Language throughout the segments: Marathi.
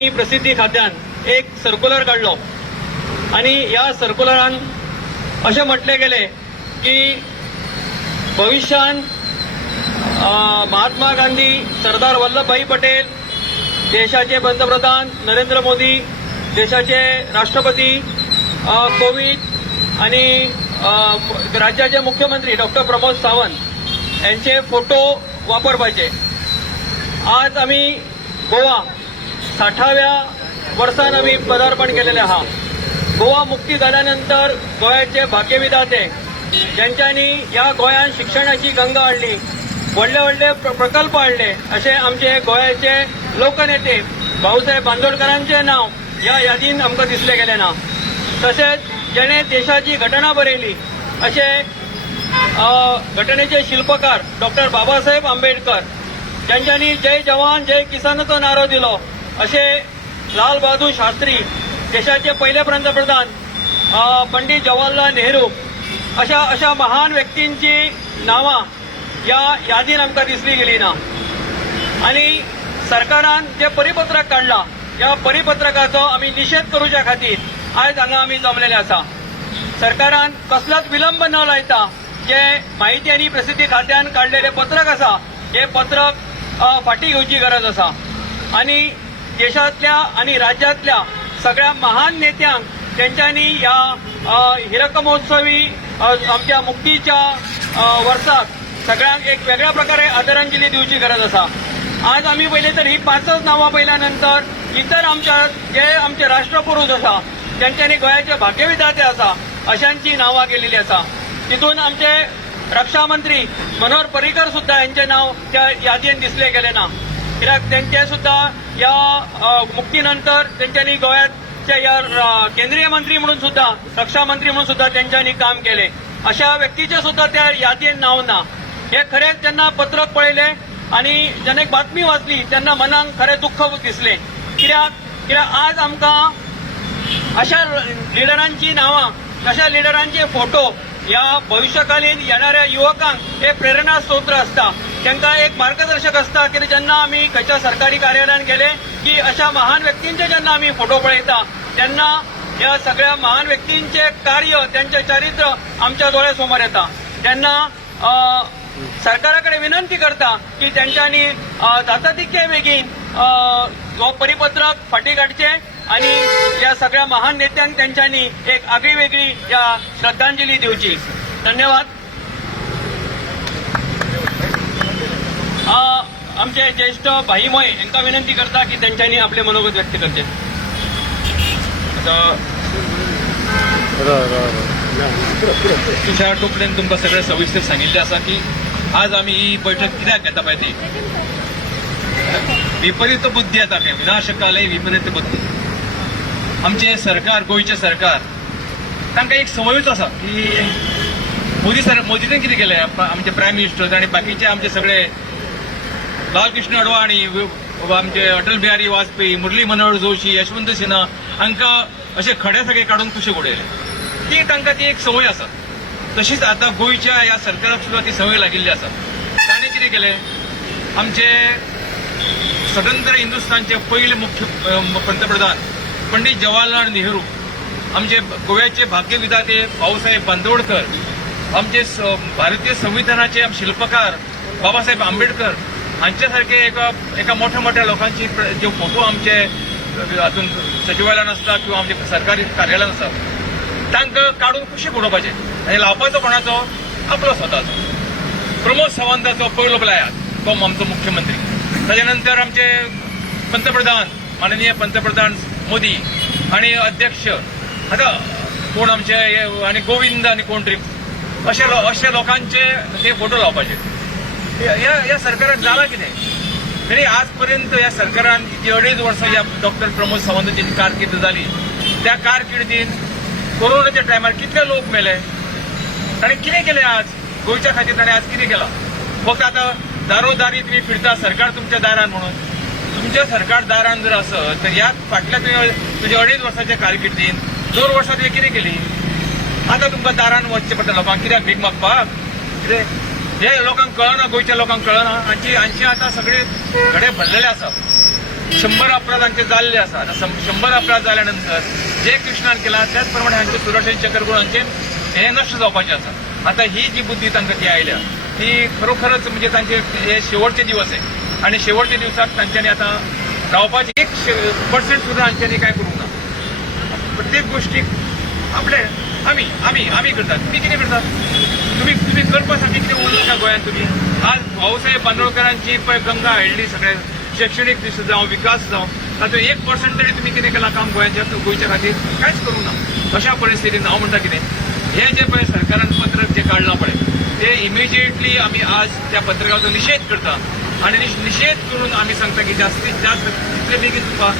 प्रसिद्धी खात्यान एक सर्क्युलर काढलो आणि या सर्क्युलरान असे म्हटले गेले की भविष्यान महात्मा गांधी, सरदार वल्लभभाई पटेल, देशाचे पंतप्रधान नरेंद्र मोदी, देशाचे राष्ट्रपती कोविंद आणि राज्याचे मुख्यमंत्री डॉक्टर प्रमोद सावंत यांचे फोटो वापरपाचे. आज आम्ही गोवा 60व्या वर्षान आम्ही पदार्पण केलेले आहात. गोवा मुक्ती झाल्यानंतर गोव्याचे भाग्यविधाते ज्यांच्यानी या गोंयात शिक्षणाची गंगा हाडली, व्हडले व्हडले प्रकल्प हाडले असे आमचे गोव्याचे लोकनेते भाऊसाहेब बांदोडकरांचे नाव या यादीन आमकां दिसले गेले ना. तसेच जेणे देशाची घटना बरयली असे घटनेचे शिल्पकार डॉक्टर बाबासाहेब आंबेडकर ज्यांच्यानी जय जवान जय किसानचो नारो दिलो असे लाल बहादूर शास्त्री, देशाचे पहिले पंतप्रधान पंडित जवाहरलाल नेहरू अशा महान व्यक्तींची नावां या यादीन आमकां दिसली गेली ना. आणि सरकारान जे परिपत्रक काढला या परिपत्रकाचो आम्ही निषेध करूच्या खातीर आज हांगा आमी जमलेले आसा. सरकारान कसलोच विलंब न लायता जे माहिती आणि प्रसिद्धी खात्यान काढलेले पत्रक आसा हे पत्रक फाटी घेवची गरज आसा. आणि देशातल्या आणि राज्यातल्या सगळ्या महान नेत्यांक त्यांच्यानी या हिरक महोत्सवी आमच्या मुक्तीच्या वर्षात सगळ्यांक एक वेगळ्या प्रकारे आदरांजली दिवची गरज आसा. आज आम्ही पहिले तर ही 5च नावां पयल्यानंतर इतर आमचे राष्ट्रपुरुष आसा ज्यांच्यानी गोंयाचे भाग्यविधाते आसा अशांची नावां केलेली आसा. तितून आमचे रक्षा मंत्री मनोहर पर्रीकर सुद्धा यांचे नाव त्या यादीन दिसले गेले ना. कित्याक त्यांचे सुद्धा या मुक्तीनंतर त्यांच्यानी गोव्याच्या या केंद्रीय मंत्री म्हणून सुद्धा, रक्षा मंत्री म्हणून सुद्धा त्यांच्यानी काम केले. अशा व्यक्तीचे सुद्धा त्या यादीन नाव ना. हे खरेच जेन्ना पत्रक पळयले आणि जेन्ना एक बातमी वाचली तेन्ना मनाक खरे दुःख दिसले. कित्याक आज आमकां अशा लिडरांची नावां, अशा लिडरांचे फोटो या भविष्यकालीन येणाऱ्या युवकांक हे प्रेरणा स्त्रोत असता, त्यांना एक मार्गदर्शक असता की जेन्ना आम्ही खंयच्या सरकारी कार्यालयात गेले की अशा महान व्यक्तींचे जेन्ना आम्ही फोटो पळयता तेन्ना या सगळ्या महान व्यक्तींचे कार्य, त्यांचे चारित्र्य आमच्या डोळ्यासमोर येता. तेन्ना सरकाराकडे विनंती करता की त्यांच्यानी जाता तितके बेगीन हो परिपत्रक फाटी काडचे आणि या सगळ्या महान नेत्यांक त्यांच्यानी एक आगळी वेगळी या श्रद्धांजली दिवची. धन्यवाद. आमचे ज्येष्ठ भाईमोय यांना विनंती करता की त्यांच्यानी आपले मनोगत व्यक्त करचे. तुषार टोपलेन तुमकां सगळें सविस्तर सांगिल्लें आसा की आज आमी ही बैठक कित्याक घेता पळय ती विपरीत बुद्धी येता पळय, विनाशकालय विपरीत बुद्धी. आमचे सरकार, गोंयचे सरकार, तांकां एक संवयूच आसा की मोदीन कितें केलें, आमचे प्रायम मिनिस्टर आनी बाकीचे आमचे सगळे लालकृष्ण अडवाणी, आमचे अटल बिहारी वाजपेयी, मुरली मनोहर जोशी, यशवंत सिन्हा हांकां अशे खडे सगळे काडून कुशे उडयले. ती तांकां ती एक संवय आसा. तशीच आता गोंयच्या ह्या सरकाराक सुद्धा ती संवय लागिल्ली आसा. ताणें कितें केलें, आमचे स्वतंत्र हिंदुस्थानचे पहिले मुख्य पंतप्रधान पंडित जवाहरलाल नेहरू, आमचे गोव्याचे भाग्यविधाते भाऊसाहेब बांदोडकर, आमचे भारतीय संविधानाचे शिल्पकार बाबासाहेब आंबेडकर हांच्या सारखे एका मोठ्या मोठ्या लोकांची जे फोटो आमचे हातून सचिवालयान आसता किंवा आमचे सरकारी कार्यालयान आसा तांकां काडून कुशीक उडोवपाचे आनी लावपाचो कोणाचो, आपलो स्वताचो. प्रमोद सावंताचो पयलो प्लायार तो आमचो मुख्यमंत्री. ताचे नंतर आमचे पंतप्रधान माननीय पंतप्रधान मोदी आणि अध्यक्ष आता कोण आमचे आणि गोविंद आणि कोण तरी अशा लोकांचे ते फोटो लावपाचे. या सरकारान जाला कितें तरी आजपर्यंत या सरकारान जी 2.5 वर्सां या डॉक्टर प्रमोद सावंताची कारकीर्द जाली त्या कारकिर्दीन कोरोनाच्या टायमार कितले लोक मेले, ताणें कितें केलें आज गोंयच्या खातीर, ताणें आज कितें केलां. फक्त आतां दारोदारी तुमी फिरता सरकार तुमच्या दारान म्हणून. तुमच्या सरकार दारान जर आसत तर ह्या फाटल्या तुझ्या 2.5 वर्साच्या कारकिर्दीन 2 वर्सां तुवें कितें केली. आतां तुमकां दारान वचचें पडटा लोकांक कित्याक भीक मागपाक. कितें हे लोकांक कळना, गोंयच्या लोकांक कळना. हांची आतां सगळे घडे भरलेले आसा. 100 अपराध हांचे जाल्ले आसा. 100 अपराध जाल्या नंतर जे कृष्णान केला त्याच प्रमाणे हांचे सुरक्षेचे चक्रगुण हांचे हे नष्ट जावपाचे आसा. आता ही जी बुद्धी तांकां ती आयल्या ती खरोखरच म्हणजे तांचे हे शेवटचे दिवस आहे आणि शेवटच्या दिवसाक तांच्यांनी आता रावपाचे 1% सुद्धा हांच्यांनी काय करूंक ना. प्रत्येक गोष्टीक आपले आम्ही करतात. तुम्ही कितें करतात? तुम्ही करपासाठी कितें उरलं का गोंयांत तुम्ही? आज भाऊसाहेब बांदोडकरांची पळय गंगा हाडली सगळे शैक्षणिक जावं विकास जावं तातूंत 1% तरी तुम्ही कितें केलां काम गोंयच्या खातीर? कांयच करूं ना. अशा परिस्थितीन हांव म्हणटा कितें हे जे पळय सरकारान पत्रक जे काडलां पळय ते इमिजिएटली आमी आज त्या पत्रकाचो निशेध करता आणि निशेध करून आमी सांगता की जास्तीत जास्त जितले बेगीन तुमकां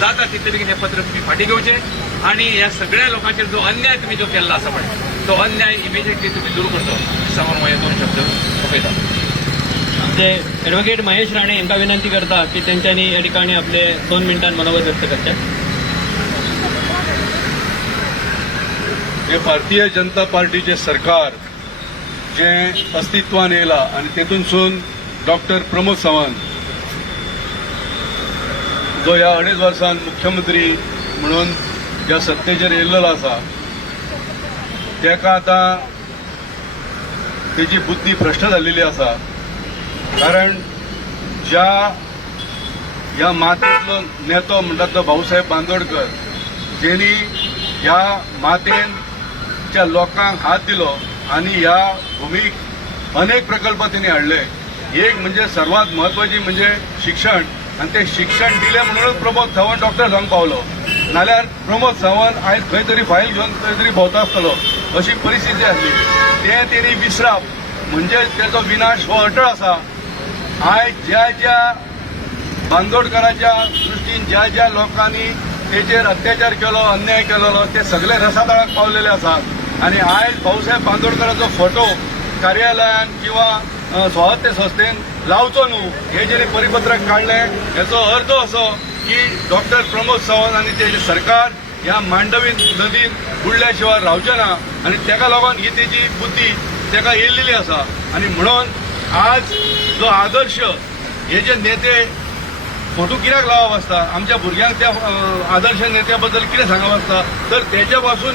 जाता तितले बेगीन हें पत्रक तुम्ही फाटीं घेवचें आणि ह्या सगळ्या लोकांचेर जो अन्याय तुम्ही जो केल्लो आसा पळय तो अन्याय इमिजिएटली तुम्ही दूर करचो सांगून हे 2 शब्द ओपयता. आमचे ॲडव्होकेट महेश राणे यांना विनंती करता की त्यांच्यानी या ठिकाणी आपले 2 मिनिटांत मनोगत व्यक्त करतात. हे भारतीय जनता पार्टीचे सरकार जे अस्तित्वान येयला आणि तेतूनसून डॉक्टर प्रमोद सावंत जो ह्या 2.5 वर्सांत मुख्यमंत्री म्हणून ज्या सत्तेचेर येयल्लो आसा तेका आतां तेजी बुद्धी भ्रश्ट जाल्लेली आसा. कारण ह्या मातेंतलो नेतो म्हणटात तो भाऊसाहेब बांदोडकर जेणी ह्या मातेच्या लोकांक हात दिलो आणि ह्या भूमीक अनेक प्रकल्प त्यांनी हाडले. एक म्हणजे सर्वात महत्वाची म्हणजे शिक्षण आणि ते शिक्षण दिले म्हणूनच प्रमोद सावंत डॉक्टर जावंक पावलो. नाल्यार प्रमोद सावंत आयज खंय तरी फायल घेवन खंय तरी भोंवता आसतलो अशी परिस्थिती आसली. ते तेणी विसरप म्हणजे तेचो विनाश हो अटळ आसा. आयज ज्या बांदोडकरांच्या दृश्टीन ज्या लोकांनी तेचेर अत्याचार केलो अन्याय केलेलो ते सगळे रसातळाक पावलेले आसात आणि आयज भाऊसाहेब बांदोडकरांचो फोटो कार्यालयान किंवा स्वायत्त संस्थेन लावचो न्हू हे जेणे परिपत्रक काढले हेचो अर्थ असो की डॉक्टर प्रमोद सावंत आणि तेजे सरकार ह्या मांडवी नदीन बुडल्या शिवाय रावचे ना आणि तेका लागून ही तेजी बुद्धी तेका येयल्लेली आसा. आणि म्हणून आज जो आदर्श हे जे नेते फोटो कित्याक लावप आसता आमच्या भुरग्यांक त्या आदर्श नेत्या बद्दल कितें सांगप आसता तर तेच्या पासून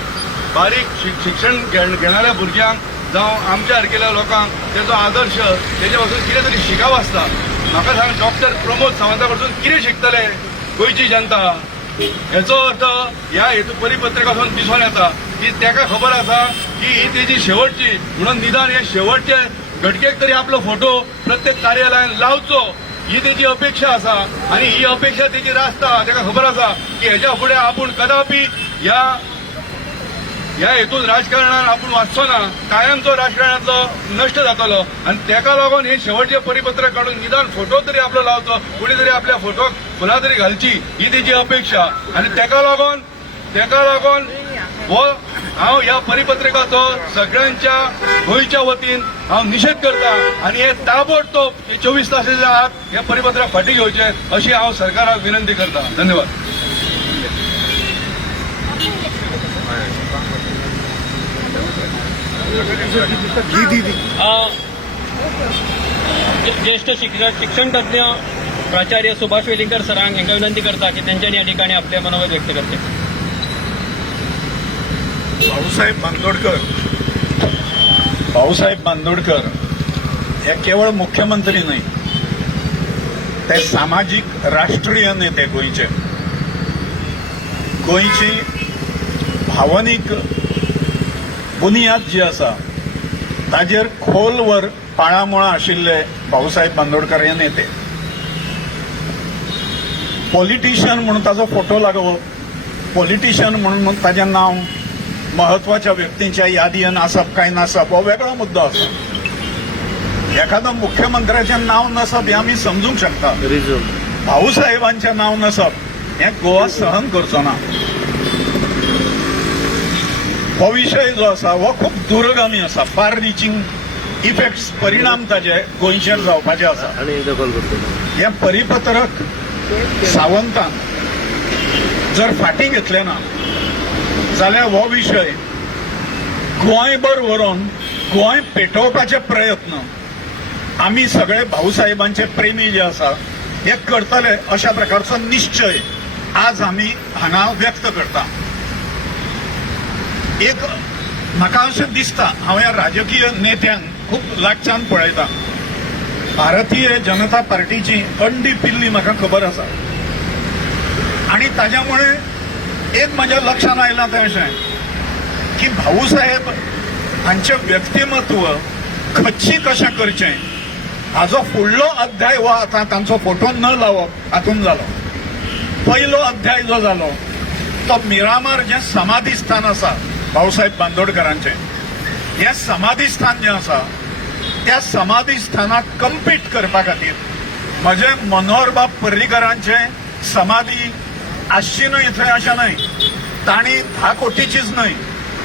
बारीक शिक्षण घेणाऱ्या भुरग्यांक जावं आमच्या सारकेल्या लोकांक तेचो आदर्श तेच्या पासून कितें तरी शिकप आसता. म्हाका सांग डॉक्टर प्रमोद सावंता कडसून कितें शिकतले गोंयची जनता? हेचो अर्थ ह्या हेतू परिपत्रकासून दिसून येता की तेका खबर आसा की ही तेजी शेवटची म्हणून निदान हे शेवटचे घटकेक तरी आपलो फोटो प्रत्येक कार्यालयान लावचो ही तेजी अपेक्षा आसा आणि ही अपेक्षा तेजी रासता. तेका खबर आसा की हेच्या फुडें आपूण कदापि ह्या हेतून राजकारणात आपूण वाचचो ना. कायमचो राजकारणातलो नश्ट जातलो आणि तेका लागून हे शेवटचे परिपत्रक काढून निदान फोटो तरी आपलो लावचो कोणी तरी आपल्या फोटोक फुलां तरी घालची ही तेजी अपेक्षा. आणि तेका लागून हांव ह्या परिपत्रकाचो सगळ्यांच्या गोंयच्या वतीन हांव निशेध करता आणि हे ताबडतोब 24 तासाच्या आत हे परिपत्रक फाटीं घेवचे अशी हांव सरकाराक विनंती करता. धन्यवाद. ज्येष्ठ शिक्षण तज्ज्ञ प्राचार्य सुभाष वेलिंगकर सरांक यांना विनंती करता की त्यांच्यानी या ठिकाणी आपले मनोगत व्यक्त करते. भाऊसाहेब बांदोडकर हे केवळ मुख्यमंत्री नाही ते सामाजिक राष्ट्रीय नेते गोंयचे. गोंयची भावनीक बुनियाद जी आसा ताजेर खोलवर पाळामुळां आशिल्ले भाऊसाहेब बांदोडकर हे नेते. पॉलिटिशियन म्हणून ताजो फोटो लागवप, पॉलिटिशियन म्हणून ताजें नांव महत्वाच्या व्यक्तींच्या यादीन आसप काय नासप हो वेगळो मुद्दो आसा. एखाद्या मुख्यमंत्र्याचें नांव नसप हें आमी समजूंक शकता. भाऊसाहेबांचें नांव नसप हें गोवा सहन करचो ना. हो विशय जो आसा हो खूब दुरगामी आसा. फार रिचींग इफेक्ट्स परिणाम ताजे गोंयचेर जावपाचे आसा. हें परिपत्रक सावंतान जर फाटीं घेतलें ना जाल्यार हो विशय गोंयभर व्हरून गोंय पेटोवपाचे प्रयत्न आमी सगळे भाऊसाहेबांचे प्रेमी जे आसा हे करतले अशा प्रकारचो निश्चय आज आमी हांगा व्यक्त करता. एक म्हाका अशें दिसता, हांव ह्या राजकीय नेत्यांक खूब लागच्यान पळयता. भारतीय जनता पार्टीची अंडी पिल्ली म्हाका खबर आसा आणि ताज्यामुळे एक म्हज्या लक्षात आयलां तें अशें की भाऊसाहेब हांचें व्यक्तिमत्व खच्ची कशें करचें हाजो फुडलो अध्याय हो आतां तांचो फोटो न लावप हातून जालो. पयलो अध्याय जो जालो तो मिरामार जें समाधी स्थान आसा भाऊसाहेब बांदोडकरांचें, हें समाधी स्थान जें आसा त्या समाधी स्थानाक कम्पीट करपा खातीर म्हजें मनोहर बाब पर्रीकरांचें समाधी आसची न्हय थंय अशें न्हय. तांणी 10 कोटीचीच न्हय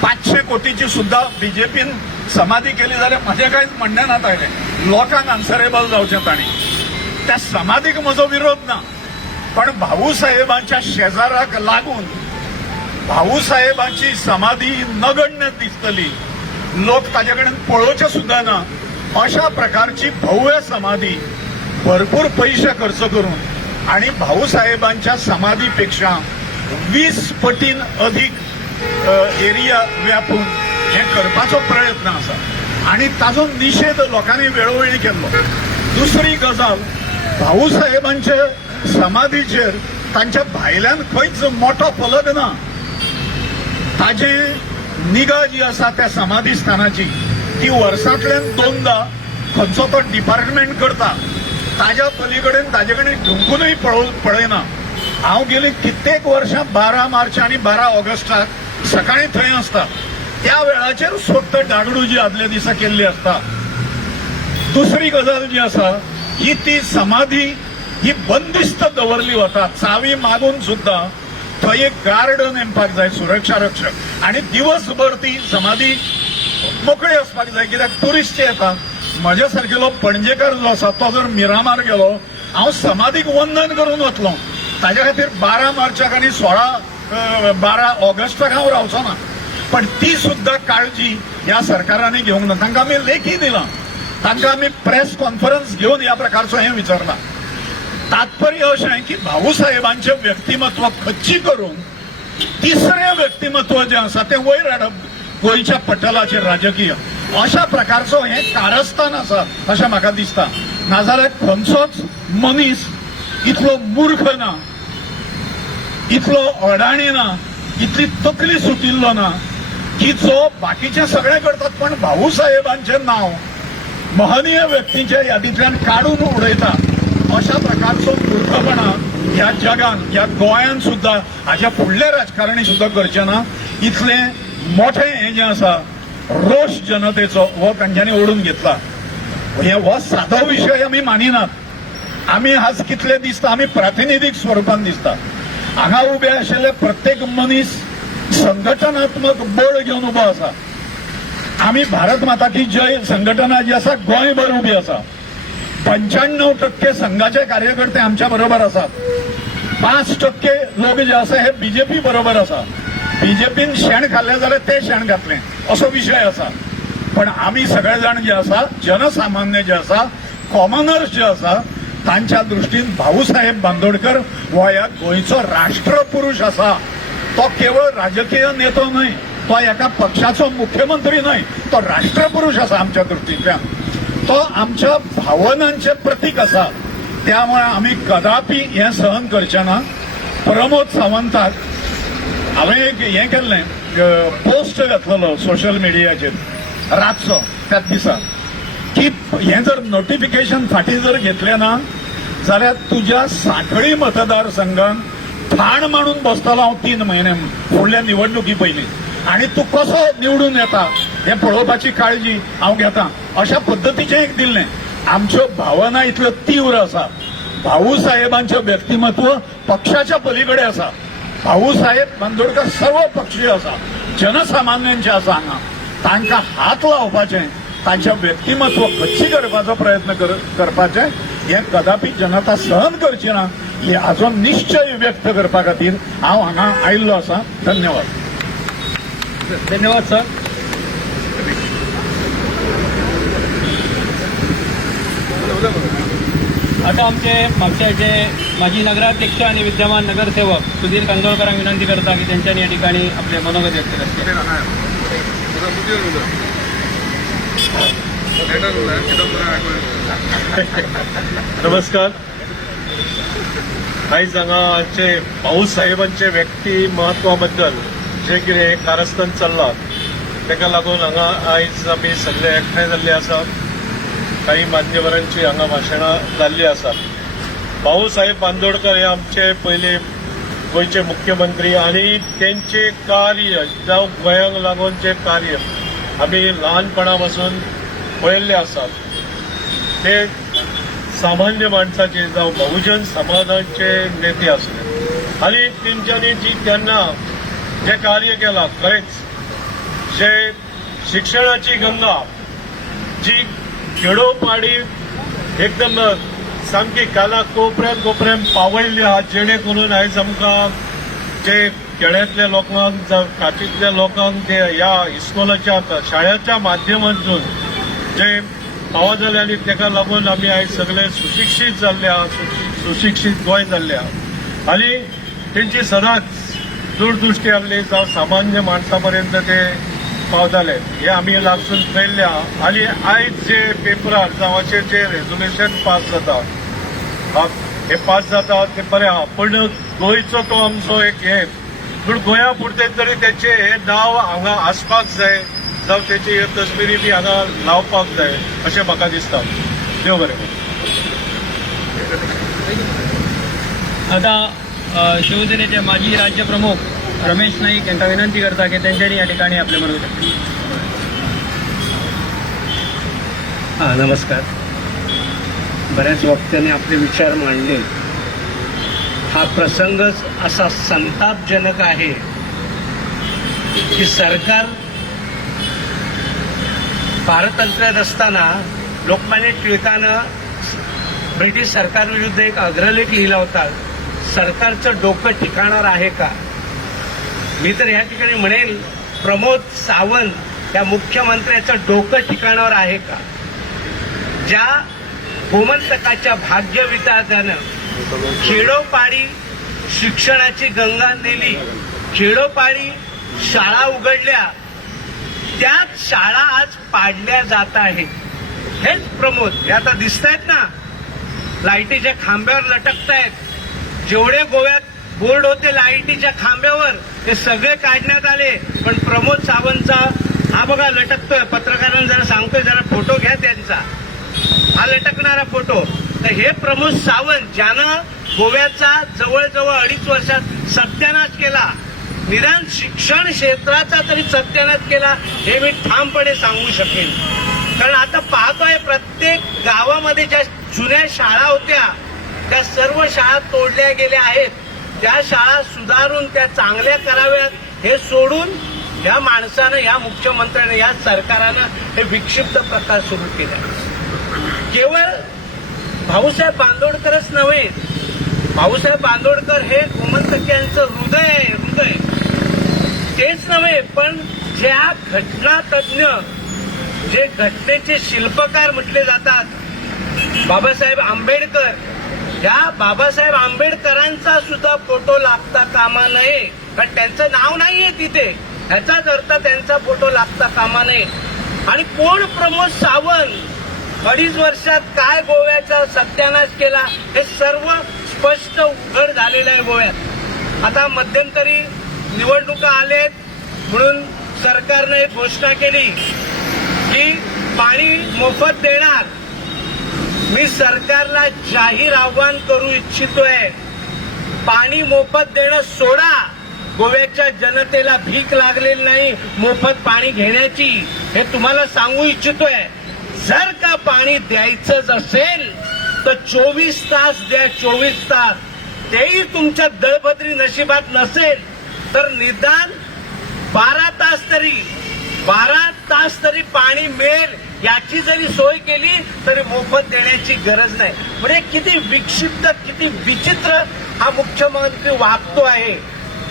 500 कोटीची सुद्धा बीजेपीन समाधी केली जाल्यार म्हजें कांयच म्हणणें ना तायलें. लोकांक आन्सरेबल जावचें तांणी. त्या समाधीक म्हजो विरोध ना, पण भाऊसाहेबांच्या शेजाराक लागून भाऊसाहेबांची समाधी नगण्य दिसतली, लोक ताजे कडेन पळोवचे सुद्धा ना अशा प्रकारची भव्य समाधी भरपूर पैसे खर्च करून आणि भाऊसाहेबांच्या समाधीपेक्षा 20 पटीन अधिक एरिया व्यापून हे करपाचो प्रयत्न आसा आणि ताजो निषेध लोकांनी वेळोवेळी केल्लो. दुसरी गजाल, भाऊसाहेबांचे समाधीचेर तांच्या भायल्यान खंयच मोठो फलक ना. ताजे निगा जी आसा त्या समाधी स्थानाची ती वर्सांतल्यान 2दा खंयचो तो डिपार्टमेंट करता. ताज्या पलीकडेन ताजे कडेन ढुंकूनय पळयना. हांव गेली कित्येक वर्सां 12 मार्च आनी 12 ऑगस्टाक सकाळी थंय आसता. त्या वेळाचेर सोडत डागडू जी आदल्या दिसा केल्ली आसता. दुसरी गजाल जी आसा की ती समाधी ही बंदिस्त दवरली वता. चावी मागून सुद्धा थंय एक गार्ड नेमपाक जाय, सुरक्षा रक्षक, आणि दिवसभर ती समाधी मोकळी असपाक जाय. कित्याक टुरिस्ट येता. म्हज्या सारकेलो पणजेकार जो आसा तो जर मिरामार गेलो, हांव समाधीक वंदन करून वतलो. ताज्या खातीर 12 मार्चाक आनी 12 ऑगस्टाक हांव रावचो ना. पण ती सुद्धा काळजी ह्या सरकारांनी घेवंक ना. तांकां आमी लेखी दिलां, तांकां आमी प्रेस कॉन्फरन्स घेवन ह्या प्रकारचो हें विचारला. तात्पर्य अशें की भाऊसाहेबांचें व्यक्तिमत्व खच्ची करून तिसरें व्यक्तिमत्व जें आसा तें वयर हाडप गोंयच्या पटलाचेर राजकीय अशा प्रकारचो हें कारस्थान आसा अशें म्हाका दिसता. नाजाल्यार खंयचोच मनीस इतलो मूर्ख ना, इतलो अडाणी ना, इतली तकली सुटिल्लो ना की जो बाकीचे सगळे करतात पण भाऊसाहेबांचें नांव महनीय व्यक्तींच्या यादींतल्यान काडून उडयता. अशा प्रकारचो मूर्खपणा ह्या जगान, ह्या गोंयान सुद्धा हाच्या फुडले राजकारणी सुद्धा करचे ना. इतलें मोठें हें जें आसा रोष जनतेचो हो तांच्यांनी ओडून घेतला. हो सादो विशय आमी मानिनात. आमी आज कितले दिसता आमी प्रातिनिधीक स्वरुपान दिसता. हांगा उबे आशिल्ले प्रत्येक मनीस संघटनात्मक बळ घेवन उबो आसा. आमी भारत माता की जय संघटना जी आसा गोंयभर उबी आसा. 95% संघाचे कार्यकर्ते आमच्या बरोबर आसात. 5% लोक जे आसा हे बीजेपी बरोबर आसा. बीजेपीन शेण खाल्ले जाल्यार ते शेण घातले असो विशय आसा. पण आमी सगळे जाण जे आसा जनसामान्य जे आसा, कॉमनर्स जे आसा, तांच्या दृश्टीन भाऊसाहेब बांदोडकर हो ह्या गोंयचो राष्ट्रपुरुष आसा. तो केवळ राजकीय नेतो न्हय, तो एका पक्षाचो मुख्यमंत्री न्हय, तो राष्ट्रपुरुष आसा आमच्या दृश्टींतल्यान. तो आमच्या भावनांचे प्रतीक आसा. त्यामुळे आम्ही कदापि हे सहन करचे ना. प्रमोद सावंताक हांवें एक हें केल्लें, पोस्ट घातलेलो सोशल मिडियाचेर रातचो त्याच दिसा की हें जर नोटिफिकेशन फाटीं जर घेतलें ना जाल्यार तुज्या सांखळी मतदारसंघान ठाण मांडून बसतलो हांव 3 म्हयने फुडल्या निवडणुकी पयलीं, आनी तूं कसो निवडून येता हें पळोवपाची काळजी हांव घेतां अशा पद्दतीचें एक दिल्लें. आमच्यो भावना इतल्यो तीव्र आसा. भाऊसाहेबांचें व्यक्तिमत्व पक्षाच्या पलीकडे आसा. भाऊसाहेब बांदोडकर सर्व पक्षीय आसा, जनसामान्यांचे आसा. हांगा तांकां हात लावपाचें, तांचें व्यक्तिमत्व खच्ची करपाचो प्रयत्न करपाचें हें कदापि जनता सहन करची ना. हाचो निश्चय व्यक्त करपा खातीर हांव हांगा आयिल्लो आसा. धन्यवाद. धन्यवाद सर. आता आमचे म्हापशाचे माजी नगराध्यक्ष आणि विद्यमान नगरसेवक सुधीर कांदोळकरांक विनंती करता की त्यांच्यानी या ठिकाणी आपले मनोगत व्यक्त करते. नमस्कार. आयज हांगा आमचे भाऊस साहेबांचे व्यक्तिमत्वा बद्दल जे कितें कारस्थान चल्लां ताका लागून हांगा आयज आमी सगळे एकठांय जाल्ले आसात. काही मान्यवरांची हांगा भाशणां जाल्ली आसात. भाऊसाहेब बांदोडकर हे आमचे पयले गोंयचे मुख्यमंत्री आणि त्यांचे कार्य जावं गोंयांक लागून जे कार्य आमी ल्हानपणा पासून पळयल्ले आसात ते सामान्य माणसाचे जावं बहुजन समाजाचे नेते आसले आणि तेंच्यांनी जी तेन्ना जे कार्य केलां खरेंच जे शिक्षणाची गंगा जी खेडोपाडी एकदम सामकी काला कोपऱ्यात पावयल्ली आहा जेणे करून आयज आमकां जे खेड्यांतल्या लोकांक जावं काठींतल्या लोकांक ते ह्या इस्कॉलाच्या शाळेच्या माध्यमांतून जे फावो जाले आनी ताका लागून आमी आयज सगळे सुशिक्षीत जाल्ले आहात. सुशिक्षीत गोंय जाल्ले आहात आनी तेंची सदांच दूरदृश्टी आसली जावं सामान्य माणसा पर्यंत ते पावताले हे आमी लागसून पळयल्ले आहा. आनी आयज जे पेपरार जावं अशें जे रेजोल्युशन पास जाता हे पास जाता ते बरें आहा पूण गोंयचो तो आमचो एक हे पूण गोंया पुरते तरी तेचे हे नांव हांगा आसपाक जाय जावं तेची हे तस्विरी बी हांगा लावपाक जाय अशें म्हाका दिसता. देव बरें. आता शिवसेनेचे माजी राज्यप्रमुख रमेश नाईक यांना विनंती करता की त्यांच्यानी या ठिकाणी आपले मनोगत व्यक्त करावे. नमस्कार. बऱ्याच वक्त्यांनी आपले विचार मांडले. हा प्रसंगच असा संतापजनक आहे की सरकार पारतंत्र्यात असताना लोकमान्य टिळकानं ब्रिटिश सरकारविरुद्ध एक अग्रलेख लिहिला होता. सरकारचं डोकं ठिकाणावर आहे का? मी तर या ठिकाणी म्हणेल प्रमोद सावंत या मुख्यमंत्र्याचं डोकं ठिकाणावर आहे का? ज्या गोमंतकाच्या भाग्य विधात्यानं खेडोपाडी शिक्षणाची गंगा नेली, खेडोपाडी शाळा उघडल्या, त्याच शाळा आज पाडल्या जात आहेत. हेच प्रमोद हे आता दिसत आहेत ना, लाईटीच्या खांब्यावर लटकतायत. जेवढे गोव्यात बोर्ड होते लाईटीच्या खांब्यावर ते सगळे काढण्यात आले. पण प्रमोद सावंतचा हा बघा लटकतोय. पत्रकारांना जरा सांगतोय जरा फोटो घ्या त्यांचा, हा लटकणारा फोटो. तर हे प्रमोद सावंत ज्यानं गोव्याचा जवळजवळ 2.5 वर्षात सत्यानाश केला, निदान शिक्षण क्षेत्राचा तरी सत्यानाश केला हे मी ठामपणे सांगू शकेन. कारण आता पाहतोय प्रत्येक गावामध्ये ज्या जुन्या शाळा होत्या त्या सर्व शाळा तोडल्या गेल्या आहेत. त्या शाळा सुधारून त्या चांगल्या कराव्यात हे सोडून या माणसानं, या मुख्यमंत्र्यानं, या सरकारनं हे विक्षिप्त प्रकार सुरू केले. केवळ भाऊसाहेब बांदोडकरच नव्हे, भाऊसाहेब बांदोडकर हे गोमंतक्यांचं हृदय आहे. हृदय तेच नव्हे पण ज्या घटना तज्ञ, जे घटनेचे शिल्पकार म्हटले जातात, बाबासाहेब आंबेडकर, या बाबासाहेब आंबेडकरांचा सुद्धा फोटो लागता कामा नये. कारण त्यांचं नाव नाहीये तिथे, ह्याचाच अर्थ त्यांचा फोटो लागता कामा नये. आणि कोण प्रमोद सावंत 2.5 वर्षात काय गोव्याचा सत्यानाश केला हे सर्व स्पष्ट उघड झालेलं आहे गोव्यात. आता मध्यंतरी निवडणुका आलेत म्हणून सरकारनं एक घोषणा केली की पाणी मोफत देणार. मी सरकारला जाहीर आव्हान करू इच्छितोय, पाणी मोफत देणं सोडा. गोव्याच्या जनतेला भीक लागलेली नाही मोफत पाणी घेण्याची, हे तुम्हाला सांगू इच्छितोय. जर का पाणी द्यायचंच असेल तर 24 तास द्या, 24 तास. तेही तुमच्या दळभद्री नशिबात नसेल तर निदान 12 तास तरी पाणी मिळेल याची जरी सोय केली तरी मोफत देण्याची गरज नाही. म्हणजे किती विक्षिप्त, किती विचित्र हा मुख्यमंत्री वागतो आहे.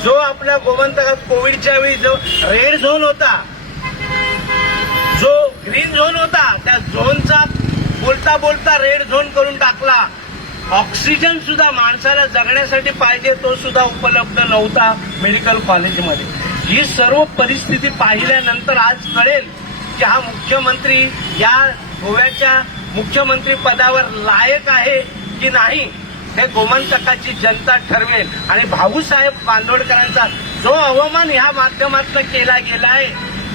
जो आपल्या गोमंतकात कोविडच्या वेळी जो रेड झोन होता, जो ग्रीन झोन होता, त्या झोनचा बोलता बोलता रेड झोन करून टाकला. ऑक्सिजन सुद्धा माणसाला जगण्यासाठी पाहिजे तो सुद्धा उपलब्ध नव्हता मेडिकल कॉलेजमध्ये. ही सर्व परिस्थिती पाहिल्यानंतर आज कळेल की हा मुख्यमंत्री या गोव्याच्या मुख्यमंत्री पदावर लायक आहे की नाही हे गोमंतकाची जनता ठरवेल. आणि भाऊसाहेब बांदोडकरांचा जो अवमान ह्या माध्यमातून केला गेलाय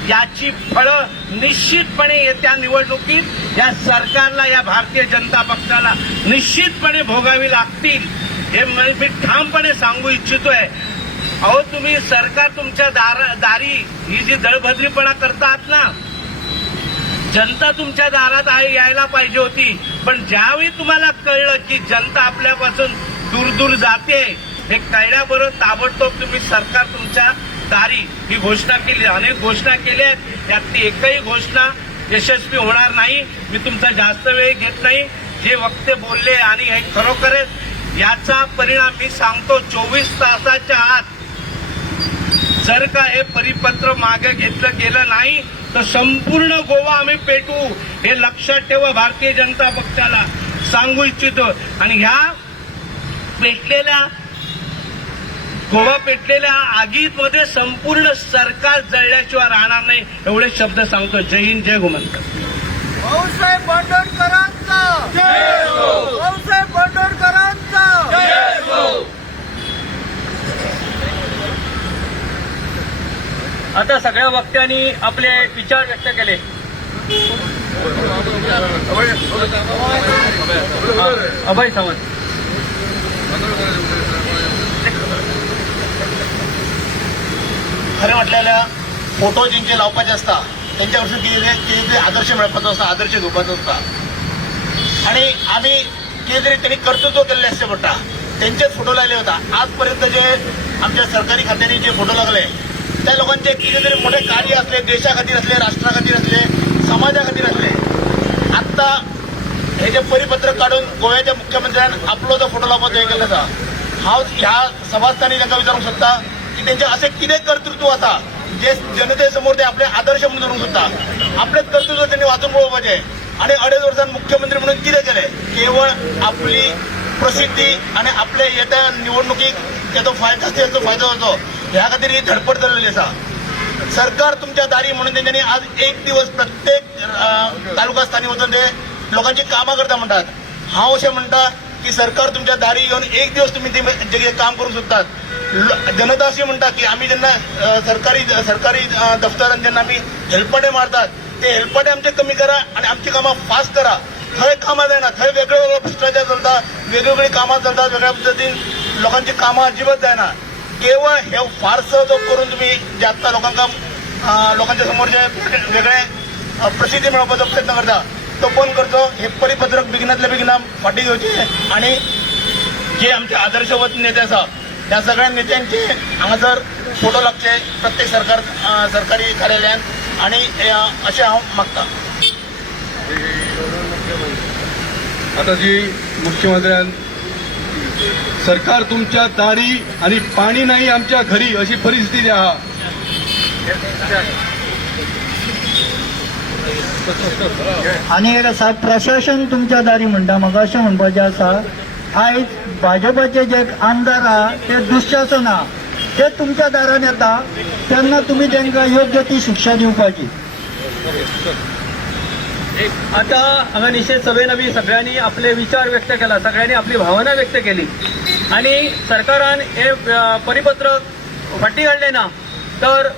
याची फळं निश्चितपणे येत्या निवडणुकीत या सरकारला, या भारतीय जनता पक्षाला निश्चितपणे भोगावी लागतील हे मी ठामपणे सांगू इच्छितोय. अहो तुम्ही सरकार तुमच्या दारी ही जी दळभद्रीपणा करतात ना, जनता तुमच्या दारात यायला पाहिजे होती. पण ज्यावेळी तुम्हाला कळलं की जनता आपल्यापासून दूर दूर जाते हे कळल्याबरोबर ताबडतोब तुम्ही सरकार तुमच्या दारी ही घोषणा केली. अनेक घोषणा केल्या आहेत, यातली एकही घोषणा यशस्वी होणार नाही. मी तुमचा जास्त वेळ घेत नाही. जे वक्ते बोलले आणि हे खरोखरच याचा परिणाम मी सांगतो 24 तासाच्या आत जर का हे परिपत्र मागे घेतलं गेलं नाही तर संपूर्ण गोवा आम्ही पेटू हे लक्षात ठेवा. भारतीय जनता पक्षाला सांगू इच्छितो. आणि ह्या गोवा पेटलेल्या आगीमध्ये संपूर्ण सरकार जळल्याशिवाय राहणार नाही एवढे शब्द सांगतो. जय हिंद, जय गोमंतक. भाऊसाहेब बांदोडकरांचा भाऊसाहेब बांदोडकरांचा. आता सगळ्या वक्त्यांनी आपले विचार व्यक्त केले. अभय सावंत. खरें म्हटल्यार फोटो जेंचे लावपाचे आसता तेंच्या कडसून कितें तरी आदर्श मेळपाचो आसता, आदर्श घेवपाचो आसता. आनी आमी कितें तरी तेणी कर्तृत्व केल्लें आसचें पडटा. तेंचेच फोटो लायले वता. आज पर्यंत जे आमच्या सरकारी खात्यांनी जे फोटो लागले त्या लोकांचे कितें तरी मोठे कार्य असले, देशा खातीर असले, राष्ट्रा खातीर असले, समाजा खातीर असले. आत्ता हे जे परिपत्रक काढून गोव्याच्या मुख्यमंत्र्यान आपलो जो फोटो लावपाचो हे केल्लो आसा, हांव ह्या सभास्थानी तांकां विचारूंक सोदता की तेंचे असे कितें कर्तृत्व आसा जे जनते समोर ते आपले आदर्श म्हणून धरूंक सोदता. आपलेच कर्तृत्व त्यांनी वाचून पळोवपाचें. आणि 2.5 वर्सांत मुख्यमंत्री म्हणून कितें केलें? केवळ आपली प्रसिद्धी आणि आपल्या येत्या निवडणुकीक त्याचो फायदो जावचो ह्या खातीर ही धडपड चाललेली आसा. सरकार तुमच्या दारी म्हणून त्यांनी आज एक दिवस प्रत्येक तालुका स्थानी वचून ते लोकांची कामां करता म्हणटात. हांव अशें म्हणटा की सरकार तुमच्या दारी येवन एक दिवस तुम्ही जे काम करूंक सोदतात. जनता अशी म्हणटा की आम्ही जेन्ना सरकारी दफ्तरांत जेन्ना आमी हेल्पाटे मारतात ते हेल्पाटे आमचे कमी करा आणि आमची कामां फास्ट करा. थंय कामां जायना, थंय वेगळो वेगळो भ्रष्टाचार चलता, वेगवेगळी कामां चलतात, वेगळ्या पद्दतीन लोकांची कामां अजिबात जायना. केवळ हे फारसो जो करून तुम्ही जे आत्ता लोकांच्या समोर जे वेगळे प्रसिद्धी मेळोवपाचो प्रयत्न करता तो बंद करचो. हे परिपत्रक बेगिनातल्या बेगिना फाटीं घेवचे आणि जे आमचे आदर्शवत नेते आसा त्या सगळ्या नेत्यांचे हांगासर फोटो लागचे प्रत्येक सरकारी कार्यालयात आणि अशें हांव मागता. आता जी मुख्यमंत्र्यान सरकार तुमच्या दारी आणि पाणी नाही आमच्या घरी अशी परिस्थिती आहा. आणि एक आसा प्रशासन तुमच्या दारी म्हणटा. म्हाका अशें म्हणपाचें आसा आयज भाजपाचे जे आमदार आहा ते दुःशासन आहा ते तुमच्या दारान येता तेन्ना तुमी तांकां योग्य ती शिक्षा दिवपाची. आता हांगा निषेध सभेन आमी सगळ्यांनी आपले विचार व्यक्त केला, सगळ्यांनी आपली भावना व्यक्त केली आणि सरकारान हे परिपत्रक फाटी काडले ना तर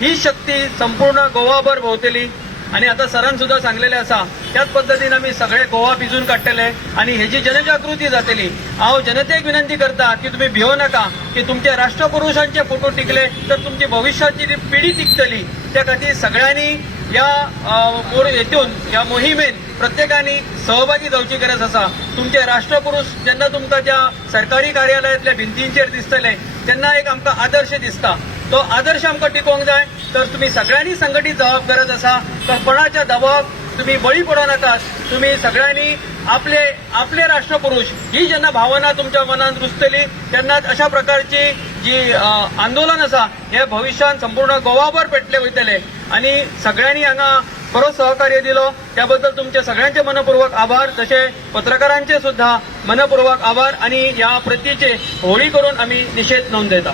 ही शक्ती संपूर्ण गोवाभर भोंवतली. आणि आता सरान सुद्धा सांगलेले आसा त्याच पद्धतीन आमी सगळे गोवा भिजून काडटले आणि हेची जनजागृती जातली. हांव जनतेक विनंती करता की तुम्ही भिवू नका की तुमचे राष्ट्रपुरुषांचे फोटो टिकले तर तुमची भविष्याची जी पिढी टिकतली. त्या खातीर सगळ्यांनी या मोहिमेन प्रत्येकानी सहभागी जावची गरज आसा. तुमचे राष्ट्रपुरुष जेन्ना तुमकां त्या सरकारी कार्यालयातल्या भिंतींचेर दिसतले तेन्ना एक आमकां आदर्श दिसता. तो आदर्श आमकां टिकोवंक जाय तर तुम्ही सगळ्यांनी संघटीत जावप गरज आसा. तर कोणाच्या दबावाक तुम्ही बळी पडो नाकात. तुम्ही सगळ्यांनी आपले राष्ट्रपुरुष ही जेन्ना भावना तुमच्या मनात रुजतली तेन्नाच अशा प्रकारची जी आंदोलन आसा हे भविष्यात संपूर्ण गोवाभर पेटले वयतले. आणि सगळ्यांनी हांगा बरो सहकार्य दिलो त्याबद्दल तुमचे सगळ्यांचे मनपूर्वक आभार. तसे पत्रकारांचे सुद्धा मनपूर्वक आभार आणि या प्रतीचे होळी करून आम्ही निषेध नोंदवता.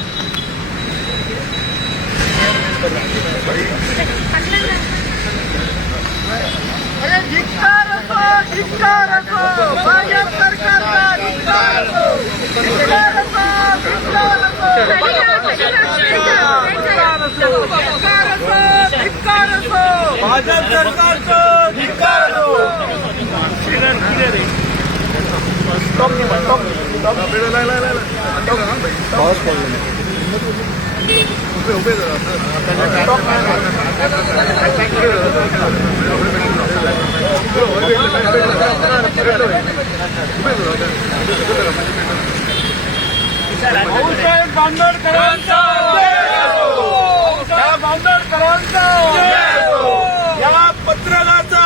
या पत्रकाचा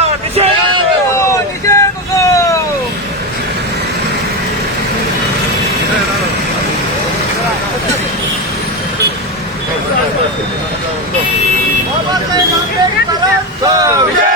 बाबासाहेब आंबेडकरांचा